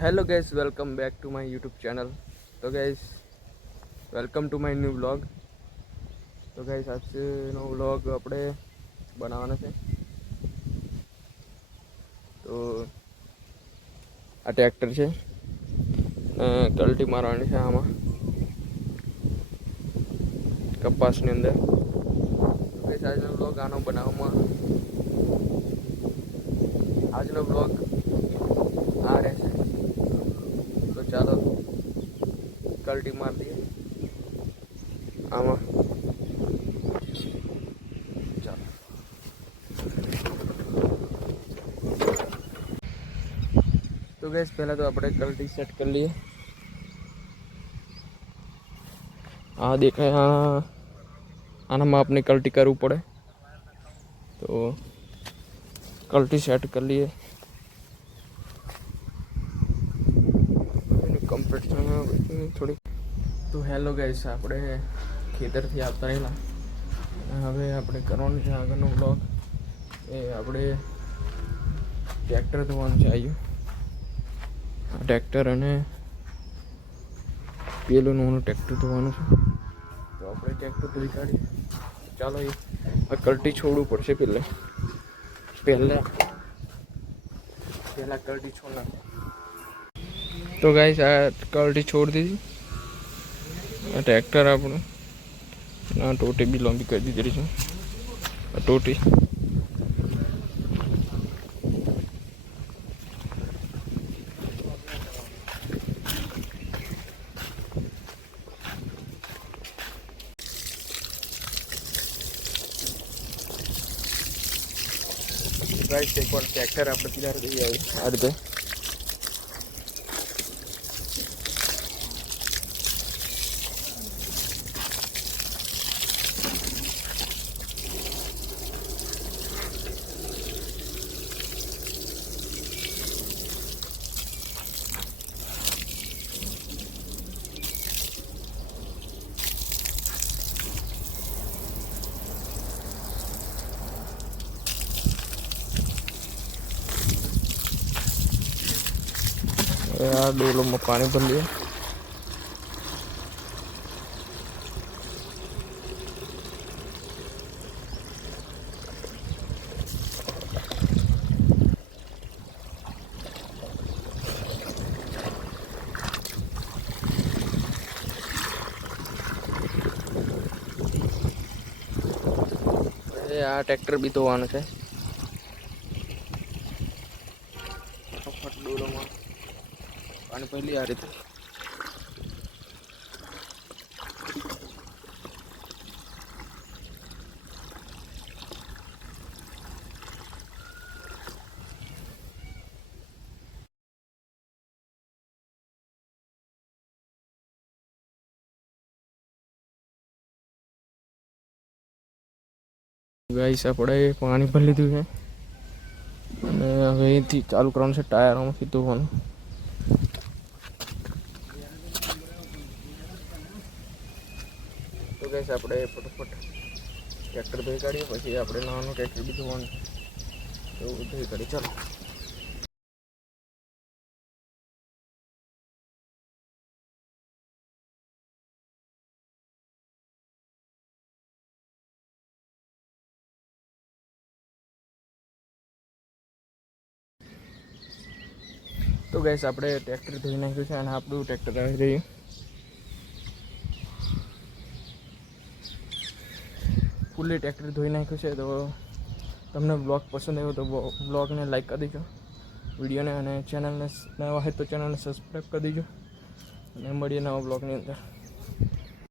Hello guys, welcome back to my YouTube channel. तो guys, welcome to my new vlog. तो guys, આજનો vlog આપણે બનાવવાનો છે। તો આ ટ્રેક્ટર છે, કલ્ટી મારવાની છે આમાં કપાસની અંદર। તો ગાઈસ, આજનો વ્લોગ આનો બનાવવામાં આજનો વ્લોગ આ રહેશે। તો ચાલો કલ્ટી માર દઈએ આમાં। ચાલો तो गैस, पहला तो આપણે કલ્ટી સેટ કરી લઈએ। આ દેખાય, આનામાં આપણે કલ્ટી કરવું પડે। તો કલ્ટી સેટ કરી લઈએ। કમ્પ્લીટ થોડી। તો હેલો ગાઈસ, આપણે ખેતરથી આવતા રહેલા, હવે આપણે કરવાનું છે આગળનો વ્લોગ। એ આપણે ટ્રેક્ટર ધોવાનું છે। આવ્યું ટ્રેક્ટર અને પેલું નાનું ટ્રેક્ટર ધોવાનું છે। તો આપણે ટ્રેક્ટર ધોઈ કાઢીએ। ચાલો, આ કલ્ટી છોડવું પડશે પહેલાં કલ્ટી છોડ નાખે। તો ગાઈસ, આ કલ્ટી છોડ દીધી। આ ટ્રેક્ટર આપણું આ ટોટી બી લાંબી કરી દીધેલી છે। આ ટોટી ગાઈસ, એકવાર ટ્રેક્ટર આપણે સીધા દઈ આવી આ રીતે। આ ડોલોમાં પાણી ભરી લઈએ। આ ટ્રેક્ટર બી ધોવાનું છે। ડોલોમાં પાણી પહેલી આ રીતે। ગાઈસ, આપણે પાણી ભરી લીધું છે અને હવે અહીંથી ચાલુ કરવાનું છે ટાયરોમાંથી ધોવાનું। તો ગાઈસ, આપણે ફટાફટ ટ્રેક્ટર ધોઈ કાઢીએ, પછી આપણે નાનું ટ્રેક્ટર બી ધોવાનું તો ધોઈ કાઢીએ। ચાલો। તો ગાઈસ, આપણે ટ્રેક્ટર ધોઈ નાખ્યું છે અને આપણું ટ્રેક્ટર આવી રહ્યું। ફૂલ્લી ટ્રેક્ટર ધોઈ નાખ્યું છે। તો તમને બ્લોગ પસંદ આવ્યો તો બ્લોગને લાઈક કરી દેજો, વિડીયોને, અને ચેનલને નવા હોય તો ચેનલને સબસ્ક્રાઈબ કરી દેજો, અને મળીએ નવા બ્લોગની અંદર।